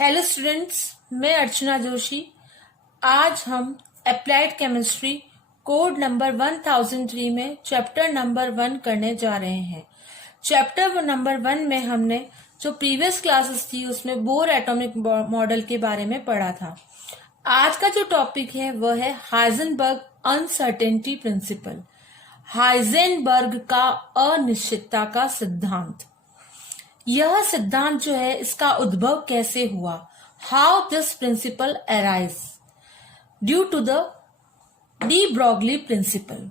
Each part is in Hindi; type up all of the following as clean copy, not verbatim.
हेलो स्टूडेंट्स, मैं अर्चना जोशी। आज हम अप्लाइड केमिस्ट्री कोड नंबर 1003 में चैप्टर नंबर 1 करने जा रहे हैं। चैप्टर नंबर 1 में हमने जो प्रीवियस क्लासेस थी उसमें बोर एटॉमिक मॉडल के बारे में पढ़ा था। आज का जो टॉपिक है वह है हाइजेनबर्ग अनसर्टेनिटी प्रिंसिपल, हाइजेनबर्ग का अनिश्चितता का सिद्धांत। यह सिद्धांत जो है इसका उद्भव कैसे हुआ, how this principle arise due to the de Broglie principle.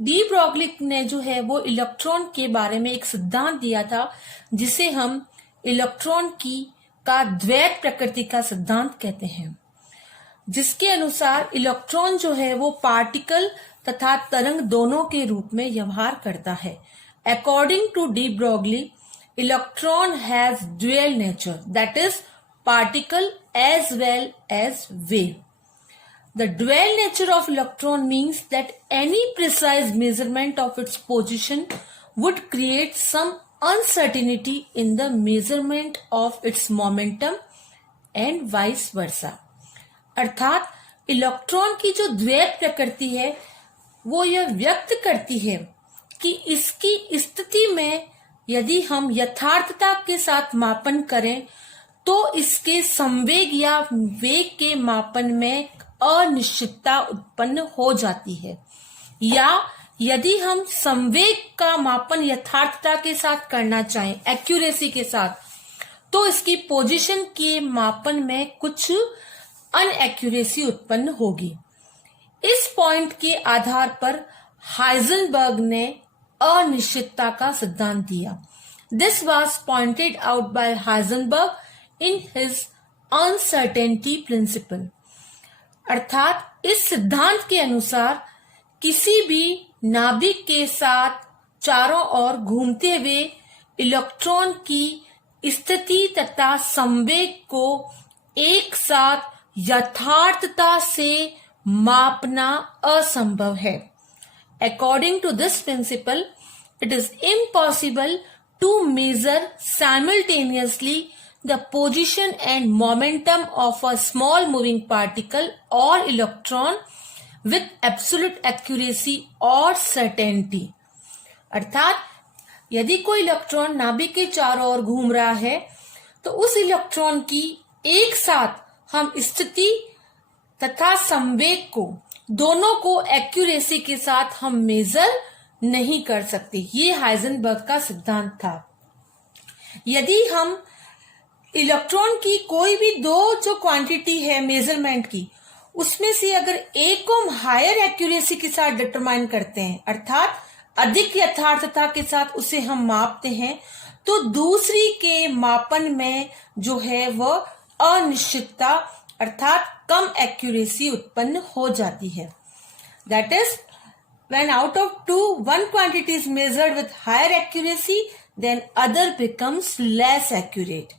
De Broglie ने जो है वो इलेक्ट्रॉन के बारे में एक सिद्धांत दिया था जिसे हम इलेक्ट्रॉन की का द्वैत प्रकृति का सिद्धांत कहते हैं, जिसके अनुसार इलेक्ट्रॉन जो है वो पार्टिकल तथा तरंग दोनों के रूप में व्यवहार करता है। According to de Broglie, electron has dual nature, that is particle as well as wave. The dual nature of electron means that any precise measurement of its position would create some uncertainty in the measurement of its momentum and vice versa. अर्थात इलेक्ट्रॉन की जो द्वैत प्रकृति है वो यह व्यक्त करती है कि इसकी स्थिति में यदि हम यथार्थता के साथ मापन करें तो इसके संवेग या वेग के मापन में अनिश्चितता उत्पन्न हो जाती है, या यदि हम संवेग का मापन यथार्थता के साथ करना चाहें, एक्यूरेसी के साथ, तो इसकी पोजीशन के मापन में कुछ अनएक्यूरेसी उत्पन्न होगी। इस पॉइंट के आधार पर हाइजेनबर्ग ने अनिश्चितता का सिद्धांत दिया। This was pointed out by Heisenberg in his uncertainty principle। अर्थात इस सिद्धांत के अनुसार किसी भी नाभिक के साथ चारों ओर घूमते हुए इलेक्ट्रॉन की स्थिति तथा संवेग को एक साथ यथार्थता से मापना असंभव है। According to this principle, it is impossible to measure simultaneously the position and momentum of a small moving particle or electron with absolute accuracy or certainty। अर्थात यदि कोई इलेक्ट्रॉन नाभिक के चारों ओर घूम रहा है तो उस इलेक्ट्रॉन की एक साथ हम स्थिति तथा संवेग को दोनों को एक्यूरेसी के साथ हम मेजर नहीं कर सकते। ये हाइजेनबर्ग का सिद्धांत था। यदि हम इलेक्ट्रॉन की कोई भी दो जो क्वांटिटी है मेजरमेंट की, उसमें से अगर एक को हम हायर एक्यूरेसी के साथ डिटरमाइन करते हैं, अर्थात अधिक यथार्थता के साथ उसे हम मापते हैं, तो दूसरी के मापन में जो है वह अनिश्चितता अर्थात कम एक्यूरेसी उत्पन्न हो जाती है। That is, when out of two, one quantity is measured with higher accuracy, then other becomes less accurate।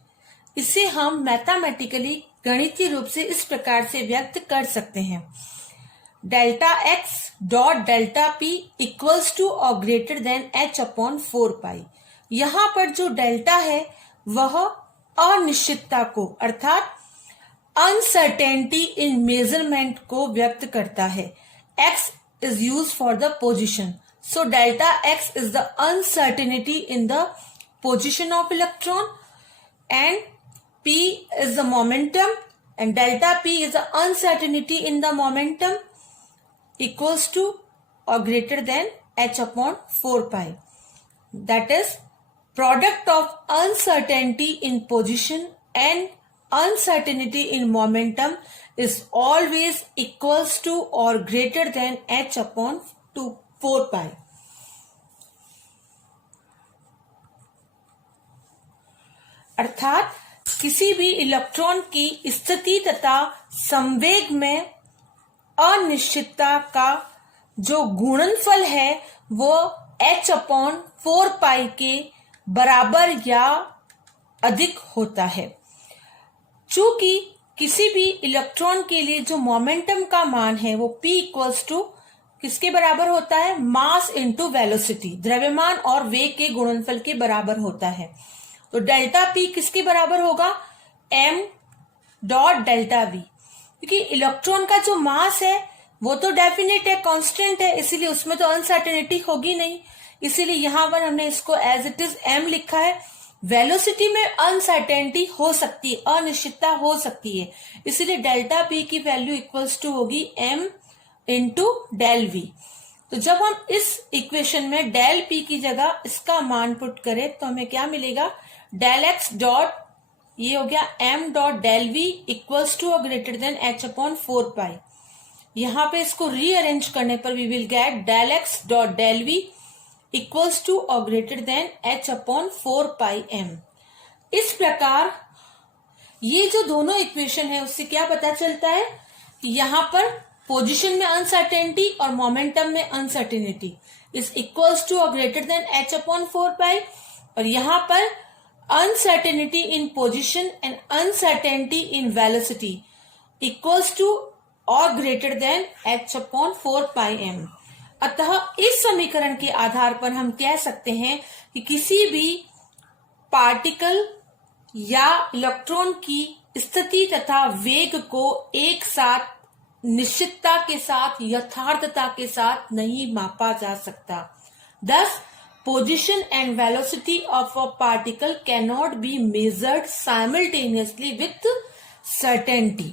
इसे हम मैथमेटिकली गणितीय रूप से इस प्रकार से व्यक्त कर सकते हैं, delta x dot delta P equals to और ग्रेटर देन एच अपॉन 4 यहाँ पर जो डेल्टा है वह अनिश्चितता को अर्थात अनसर्टेनिटी इन मेजरमेंट को व्यक्त करता है। X is used for the position, so delta X is the uncertainty in the position of electron, and P is the momentum, and delta P is the uncertainty in the momentum equals to or greater than h upon 4 That is, product of uncertainty in position and uncertainty in momentum is always equals to or greater than h upon 4 अर्थात किसी भी इलेक्ट्रॉन की स्थिति तथा संवेग में अनिश्चितता का जो गुणनफल है वो h अपॉन 4 के बराबर या अधिक होता है। चूंकि किसी भी इलेक्ट्रॉन के लिए जो मोमेंटम का मान है वो P इक्वल्स टू किसके बराबर होता है, मास इनटू वेलोसिटी, द्रव्यमान और वेग के गुणनफल के बराबर होता है। तो डेल्टा P किसके बराबर होगा, m डॉट डेल्टा वी, क्योंकि इलेक्ट्रॉन का जो मास है वो तो डेफिनेट है, कांस्टेंट है, इसीलिए उसमें तो अनसर्टेनिटी होगी नहीं, इसीलिए यहां पर हमने इसको एज इट इज m लिखा है। वेलोसिटी में अनसर्टेनिटी हो सकती है, अनिश्चितता हो सकती है, इसीलिए डेल्टा p की वैल्यू इक्वल्स टू होगी m इंटू डेल वी। तो जब हम इस इक्वेशन में डेल p की जगह इसका मान पुट करें तो हमें क्या मिलेगा, डेल x डॉट, ये हो गया m dot del v equals to और greater than h upon 4 pi. यहां पे इसको रीअरेंज करने पर we will get del x dot del v equals to और greater than h upon 4 pi m। इस प्रकार ये जो दोनों इक्वेशन है उससे क्या पता चलता है कि यहां पर पोजीशन में अनसर्टेनिटी और मोमेंटम में अनसर्टेनिटी इज इक्वल्स टू और greater than h upon 4 pi, और यहां पर uncertainty in position and uncertainty in velocity equals to और greater than h upon 4 pi m। अतः इस समीकरण के आधार पर हम कह सकते हैं कि किसी भी पार्टिकल या इलेक्ट्रॉन की स्थिति तथा वेग को एक साथ निश्चितता के साथ, यथार्थता के साथ नहीं मापा जा सकता। Thus, position and velocity of a particle cannot be measured simultaneously with certainty।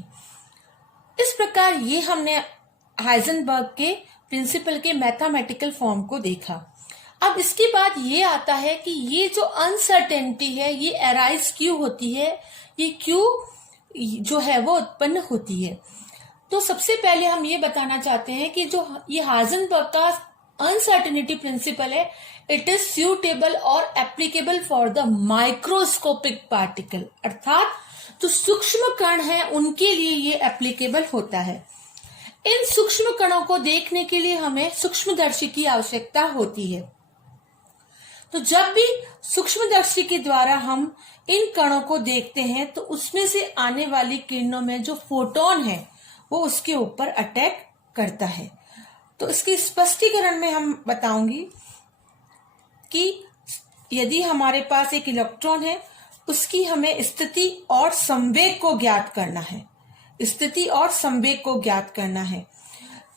इस प्रकार ये हमने हाइजेनबर्ग के प्रिंसिपल के मैथमेटिकल फॉर्म को देखा। अब इसके बाद ये आता है कि ये जो अनसर्टेनिटी है ये अराइज क्यों होती है, ये क्यों जो है वो उत्पन्न होती है। तो सबसे पहले हम ये बताना चाहते हैं कि जो ये हाइजेनबर्ग का अनसर्टेनिटी प्रिंसिपल है, इट इज सूटेबल और applicable for the microscopic particle, अर्थात जो सूक्ष्म कण है उनके लिए ये एप्लीकेबल होता है। इन सूक्ष्म कणों को देखने के लिए हमें सूक्ष्मदर्शी की आवश्यकता होती है। तो जब भी सूक्ष्मदर्शी के द्वारा हम इन कणों को देखते हैं तो उसमें से आने वाली किरणों में जो फोटोन है वो उसके ऊपर अटैक करता है। तो इसके स्पष्टीकरण में हम बताऊंगी कि यदि हमारे पास एक इलेक्ट्रॉन है उसकी हमें स्थिति और संवेग को ज्ञात करना है, स्थिति और संवेग को ज्ञात करना है,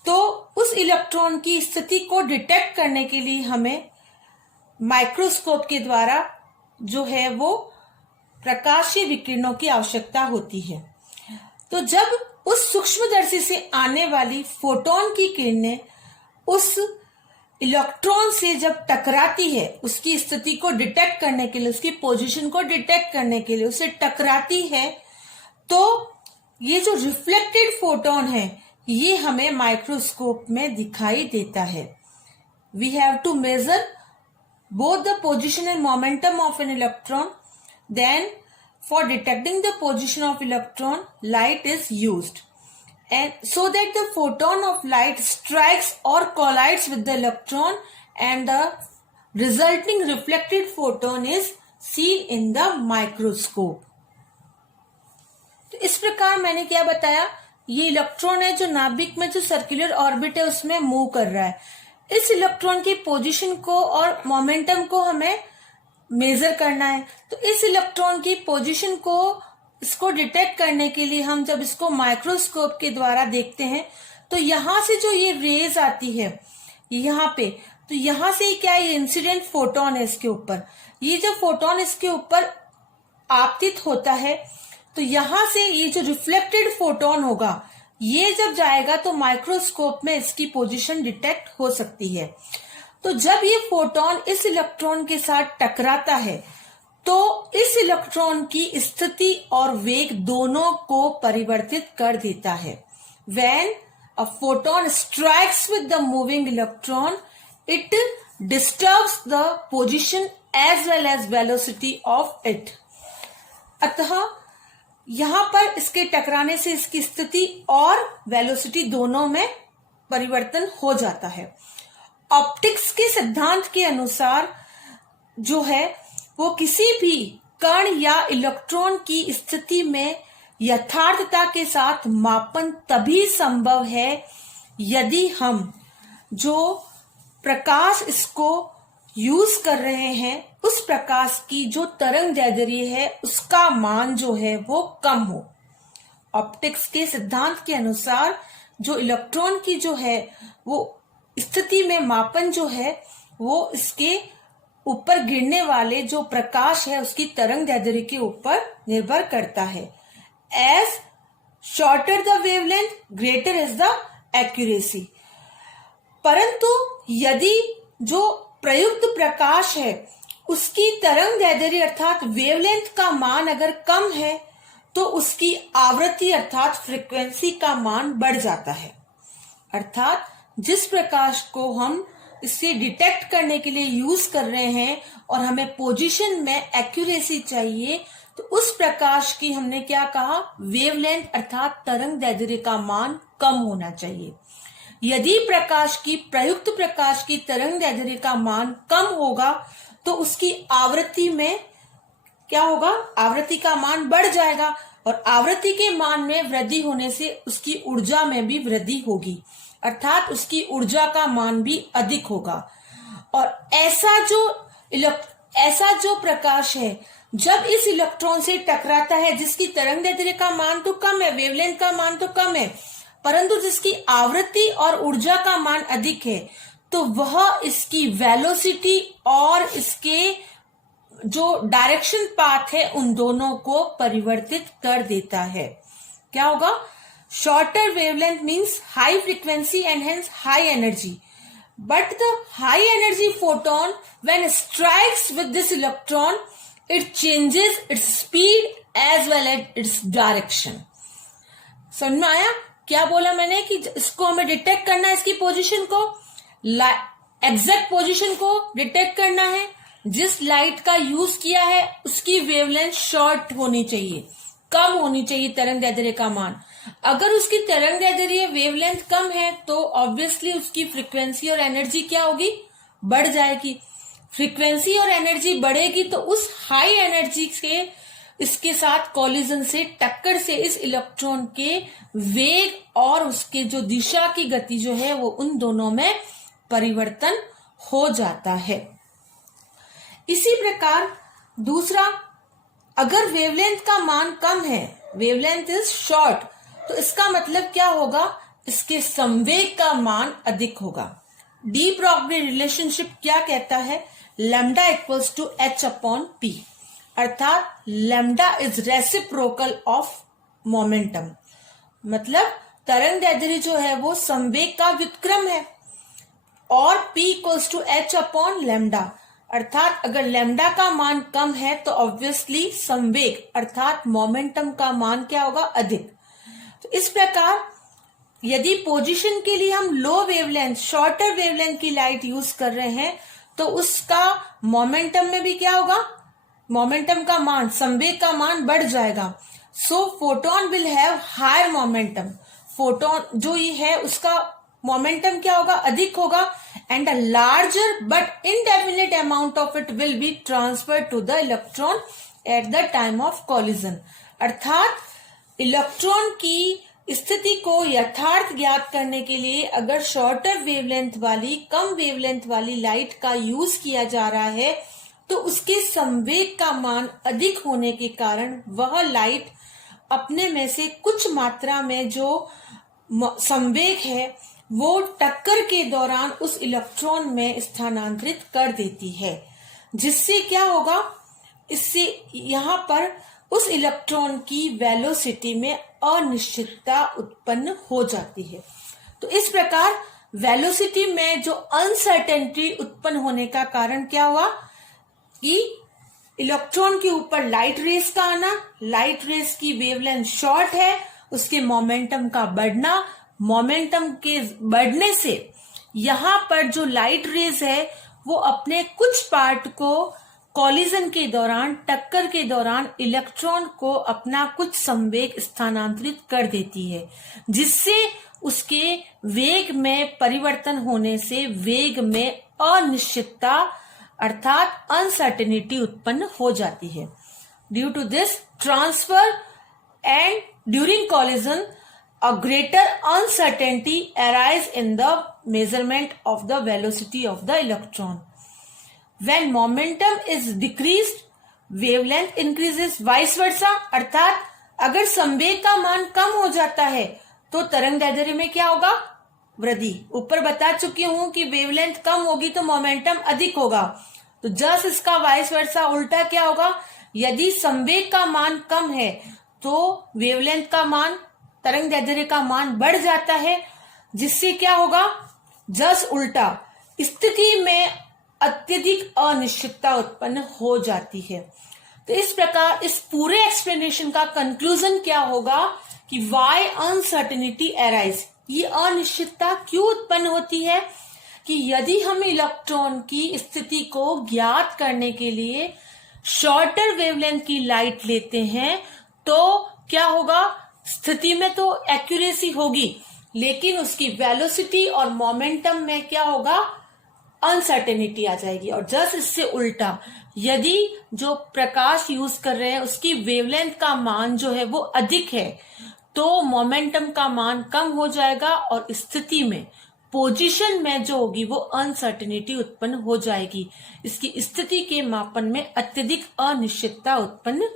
तो उस इलेक्ट्रॉन की स्थिति को डिटेक्ट करने के लिए हमें माइक्रोस्कोप के द्वारा जो है वो प्रकाशीय विकिरणों की आवश्यकता होती है। तो जब उस सूक्ष्मदर्शी से आने वाली फोटोन की किरणें उस इलेक्ट्रॉन से जब टकराती है, उसकी स्थिति को डिटेक्ट करने के लिए, उसकी पोजीशन को डिटेक्ट करने के लिए उसे टकराती है, तो ये जो रिफ्लेक्टेड फोटोन है ये हमें माइक्रोस्कोप में दिखाई देता है। We have to measure both the position and momentum of an electron, then for detecting the position of electron light is used, and so that the photon of light strikes or collides with the electron and the resulting reflected photon is seen in the microscope। तो इस प्रकार मैंने क्या बताया, ये इलेक्ट्रॉन है जो नाभिक में जो सर्कुलर ऑर्बिट है उसमें मूव कर रहा है। इस इलेक्ट्रॉन की पोजीशन को और मोमेंटम को हमें मेजर करना है। तो इस इलेक्ट्रॉन की पोजीशन को इसको डिटेक्ट करने के लिए हम जब इसको माइक्रोस्कोप के द्वारा देखते हैं तो यहां से जो ये रेज आती है यहाँ पे, तो यहां से क्या ये इंसिडेंट फोटोन है इसके ऊपर, ये जब फोटोन इसके ऊपर आपतित होता है तो यहां से ये जो रिफ्लेक्टेड फोटोन होगा ये जब जाएगा तो माइक्रोस्कोप में इसकी पोजीशन डिटेक्ट हो सकती है। तो जब ये फोटोन इस इलेक्ट्रॉन के साथ टकराता है तो इस इलेक्ट्रॉन की स्थिति और वेग दोनों को परिवर्तित कर देता है। When a photon strikes with the moving electron, it disturbs the position as well as velocity of it। अतः यहां पर इसके टकराने से इसकी स्थिति और वेलोसिटी दोनों में परिवर्तन हो जाता है। ऑप्टिक्स के सिद्धांत के अनुसार जो है वो किसी भी कण या इलेक्ट्रॉन की स्थिति में यथार्थता के साथ मापन तभी संभव है यदि हम जो प्रकाश इसको यूज कर रहे हैं उस प्रकाश की जो तरंग दैर्ध्य है उसका मान जो है वो कम हो। ऑप्टिक्स के सिद्धांत के अनुसार जो इलेक्ट्रॉन की जो है वो स्थिति में मापन जो है वो इसके ऊपर गिरने वाले जो प्रकाश है उसकी तरंग दैर्ध्य के ऊपर निर्भर करता है। As shorter the wavelength greater is the accuracy. परंतु यदि जो प्रयुक्त प्रकाश है उसकी तरंग दैर्ध्य अर्थात वेवलेंथ का मान अगर कम है तो उसकी आवृत्ति अर्थात फ्रीक्वेंसी का मान बढ़ जाता है। अर्थात जिस प्रकाश को हम इससे डिटेक्ट करने के लिए यूज कर रहे हैं और हमें पोजीशन में एक्यूरेसी चाहिए तो उस प्रकाश की हमने क्या कहा, वेवलेंथ अर्थात तरंग दैर्ध्य का मान कम होना चाहिए। यदि प्रयुक्त प्रकाश की तरंग दैर्ध्य का मान कम होगा तो उसकी आवृत्ति में क्या होगा, आवृत्ति का मान बढ़ जाएगा और आवृत्ति के मान में वृद्धि होने से उसकी ऊर्जा में भी वृद्धि होगी अर्थात उसकी ऊर्जा का मान भी अधिक होगा। और ऐसा जो प्रकाश है जब इस इलेक्ट्रॉन से टकराता है जिसकी तरंग दैर्ध्य का मान तो कम है, वेवलेंथ का मान तो कम है, परंतु जिसकी आवृत्ति और ऊर्जा का मान अधिक है तो वह इसकी वेलोसिटी और इसके जो डायरेक्शन पाथ है उन दोनों को परिवर्तित कर देता है। क्या होगा, shorter wavelength means high frequency and hence high energy, but the high energy photon when strikes with this electron it changes its speed as well as its direction. समझ में आया क्या बोला मैंने कि इसको हमें डिटेक्ट करना है, इसकी पोजीशन को, एग्जैक्ट पोजीशन को डिटेक्ट करना है। जिस लाइट का यूज किया है उसकी वेवलेंथ शॉर्ट होनी चाहिए, कम होनी चाहिए तरंग दैर्ध्य का मान। अगर उसकी तरंग दैर्ध्य वेवलेंथ कम है तो ऑब्वियसली उसकी फ्रीक्वेंसी और एनर्जी क्या होगी, बढ़ जाएगी। फ्रीक्वेंसी और एनर्जी बढ़ेगी तो उस हाई एनर्जी से इसके साथ कॉलिजन से टक्कर से इस इलेक्ट्रॉन के वेग और उसके जो दिशा की गति जो है वो उन दोनों में परिवर्तन हो जाता है। इसी प्रकार दूसरा, अगर वेवलेंथ का मान कम है, वेवलेंथ इज शॉर्ट, तो इसका मतलब क्या होगा, इसके संवेग का मान अधिक होगा। डी ब्रॉग्ली रिलेशनशिप क्या कहता है, lambda equals to H upon P, अर्थात lambda is reciprocal of momentum, मतलब तरंग दैर्ध्य जो है वो संवेग का व्युत्क्रम है। और P equals to H upon lambda, अर्थात अगर लैम्डा का मान कम है तो ऑब्वियसली संवेग अर्थात मोमेंटम का मान क्या होगा, अधिक। तो इस प्रकार यदि पोजीशन के लिए हम लो वेवलेंथ, शॉर्टर वेवलेंथ की लाइट यूज कर रहे हैं तो उसका मोमेंटम में भी क्या होगा, मोमेंटम का मान, संवेग का मान बढ़ जाएगा। So photon will have higher momentum, photon जो ये है उसका मोमेंटम क्या होगा, अधिक होगा। And a larger but indefinite amount of it will be transfer to the electron at the time of collision, अर्थात इलेक्ट्रॉन की स्थिति को यथार्थ ज्ञात करने के लिए अगर शॉर्टर वेवलेंथ वाली, कम वेवलेंथ वाली लाइट का यूज किया जा रहा है तो उसके संवेग का मान अधिक होने के कारण वह लाइट अपने में से कुछ मात्रा में जो संवेग है वो टक्कर के दौरान उस इलेक्ट्रॉन में स्थानांतरित कर देती है, जिससे क्या होगा, इससे यहाँ पर उस इलेक्ट्रॉन की वेलोसिटी में अनिश्चितता उत्पन्न हो जाती है। तो इस प्रकार वेलोसिटी में जो अनसर्टेनिटी उत्पन्न होने का कारण क्या हुआ कि इलेक्ट्रॉन के ऊपर लाइट रेस का आना, लाइट रेस की वेवलेंथ शॉर्ट है, उसके मोमेंटम का बढ़ना, मोमेंटम के बढ़ने से यहाँ पर जो लाइट रेज है वो अपने कुछ पार्ट को कॉलिजन के दौरान, टक्कर के दौरान इलेक्ट्रॉन को अपना कुछ संवेग स्थानांतरित कर देती है, जिससे उसके वेग में परिवर्तन होने से वेग में अनिश्चितता अर्थात अनसर्टेनिटी उत्पन्न हो जाती है। Due to this transfer and during collision a greater uncertainty arise in the measurement of the velocity of the electron. When momentum is decreased, wavelength increases, vice versa, अर्थात अगर संवेग का मान कम हो जाता है तो तरंग दैर्ध्य में क्या होगा? वृद्धि। ऊपर बता चुकी हूं कि वेवलेंथ कम होगी तो मोमेंटम अधिक होगा, तो जस्ट इसका वाइस वर्सा उल्टा क्या होगा? यदि संवेग का मान कम है तो वेवलेंथ का मान, तरंग दैर्ध्य का मान बढ़ जाता है, जिससे क्या होगा? जस्ट उल्टा स्थिति में अत्यधिक अनिश्चितता उत्पन्न हो जाती है। तो इस प्रकार इस पूरे एक्सप्लेनेशन का कंक्लूजन क्या होगा कि वाई अनसर्टेनिटी अराइज, ये अनिश्चितता क्यों उत्पन्न होती है कि यदि हम इलेक्ट्रॉन की स्थिति को ज्ञात करने के लिए शॉर्टर वेवलेंथ की लाइट लेते हैं तो क्या होगा? स्थिति में तो एक्यूरेसी होगी, लेकिन उसकी वेलोसिटी और मोमेंटम में क्या होगा? अनसर्टेनिटी आ जाएगी। और जस्ट इससे उल्टा, यदि जो प्रकाश यूज कर रहे हैं उसकी वेवलेंथ का मान जो है वो अधिक है तो मोमेंटम का मान कम हो जाएगा और स्थिति में, पोजीशन में जो होगी वो अनसर्टेनिटी उत्पन्न हो जाएगी। इसकी स्थिति के मापन में अत्यधिक अनिश्चितता उत्पन्न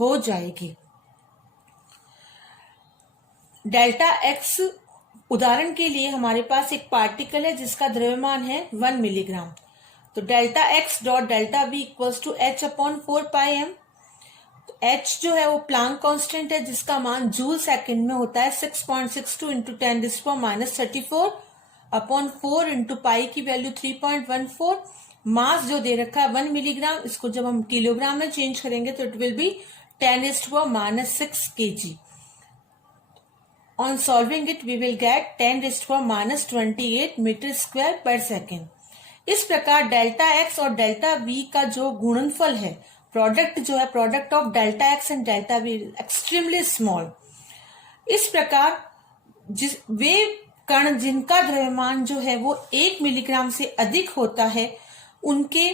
हो जाएगी। डेल्टा एक्स, उदाहरण के लिए हमारे पास एक पार्टिकल है जिसका द्रव्यमान है 1 मिलीग्राम, तो delta x dot delta v equals to H upon 4 pi m. H जो है वो प्लांक कांस्टेंट है जिसका मान जूल सेकंड में होता है 6.62 इंटू 10⁻⁻34 अपॉन 4 इंटू पाई की वैल्यू 3.14। मास जो दे रखा है 1 मिलीग्राम, इसको जब हम किलोग्राम में चेंज करेंगे तो it will be 10⁻⁻6 kg। On solving it, we will get 10⁻⁻28 metre square per second. इस प्रकार डेल्टा एक्स और डेल्टा वी का जो गुणनफल है, प्रोडक्ट जो है, product of delta x and delta v extremely small. इस प्रकार वे कण जिनका द्रव्यमान जो है वो 1 मिलीग्राम से अधिक होता है, उनके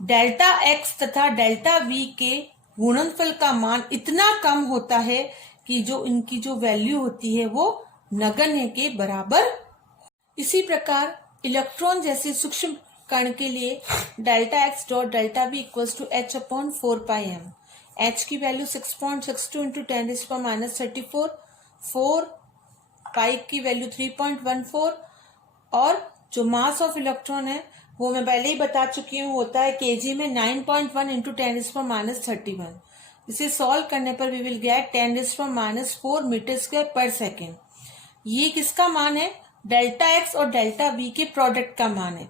डेल्टा एक्स तथा डेल्टा वी के गुणनफल का मान इतना कम होता है कि जो इनकी जो वैल्यू होती है वो नगण्य के बराबर। इसी प्रकार इलेक्ट्रॉन जैसे सूक्ष्म कण के लिए delta x dot delta v equals to H upon 4 pi m. H की वैल्यू 6.62 इंटू 10⁻⁻34, 4 पाई की वैल्यू 3.14, और जो मास ऑफ इलेक्ट्रॉन है वो मैं पहले ही बता चुकी हूँ होता है केजी में 9.1 इंटू 10⁻31। इसे सॉल्व करने पर we will get 10⁻⁻4 metre square per second. ये किसका मान है? डेल्टा एक्स और डेल्टा वी के प्रोडक्ट का मान है।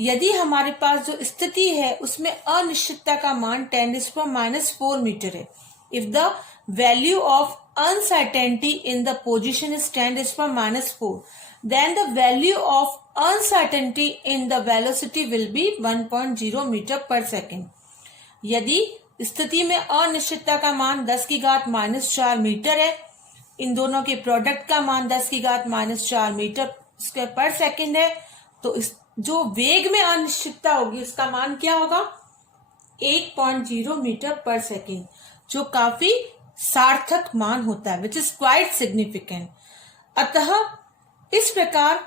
यदि हमारे पास जो स्थिति है उसमें अनिश्चितता का मान 10⁻⁻4 मीटर है, if the value of uncertainty in the position is 10⁻⁻4, then the value of uncertainty in the velocity will be 1.0 metre पर सेकेंड। यदि स्थिति में अनिश्चितता का मान 10⁻⁻4 मीटर है, इन दोनों के प्रोडक्ट का मान 10⁻⁻4 मीटर स्क्वायर पर सेकेंड है, तो जो वेग में अनिश्चितता होगी उसका मान क्या होगा? 1.0 मीटर पर सेकेंड, जो काफी सार्थक मान होता है, विच इज क्वाइट सिग्निफिकेंट। अतः इस प्रकार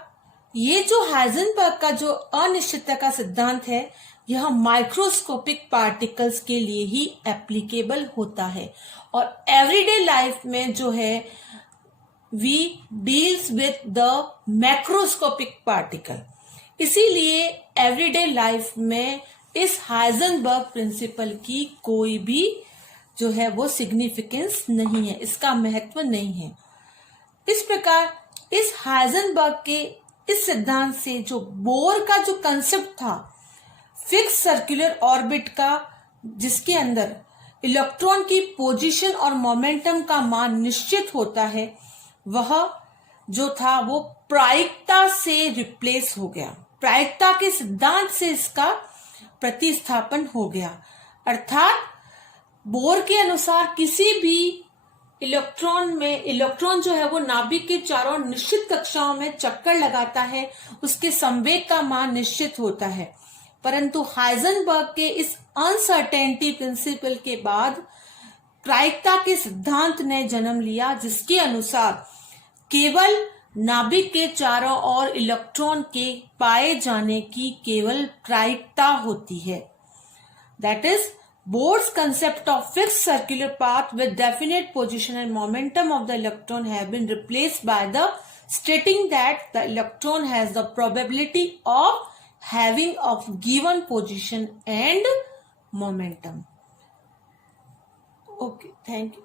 ये जो हाइजेनबर्ग का जो अनिश्चितता का सिद्धांत है, यह माइक्रोस्कोपिक पार्टिकल्स के लिए ही एप्लीकेबल होता है, और एवरीडे लाइफ में जो है we deals with the macroscopic particle. इसीलिए एवरीडे लाइफ में इस हाइजेनबर्ग प्रिंसिपल की कोई भी जो है वो सिग्निफिकेंस नहीं है, इसका महत्व नहीं है। इस प्रकार इस हाइजेनबर्ग के इस सिद्धांत से जो बोर का जो कंसेप्ट था फिक्स सर्कुलर ऑर्बिट का, जिसके अंदर इलेक्ट्रॉन की पोजीशन और मोमेंटम का मान निश्चित होता है, वह जो था वो प्रायिकता से रिप्लेस हो गया। प्रायिकता के सिद्धांत से इसका प्रतिस्थापन हो गया। अर्थात बोर के अनुसार किसी भी इलेक्ट्रॉन जो है वो नाभिक के चारों निश्चित कक्षाओं में चक्कर लगाता है, उसके संवेग का मान निश्चित होता है। परंतु हाइजेनबर्ग के इस अनसर्टेनिटी प्रिंसिपल के बाद प्रायिकता के सिद्धांत ने जन्म लिया, जिसके अनुसार केवल नाभिक के चारों ओर इलेक्ट्रॉन के पाए जाने की केवल प्रायिकता होती है। That is Bohr's concept of fixed circular path with definite position and momentum of the electron have been replaced by the stating that the electron has the probability of having a given position and momentum. Okay, thank you.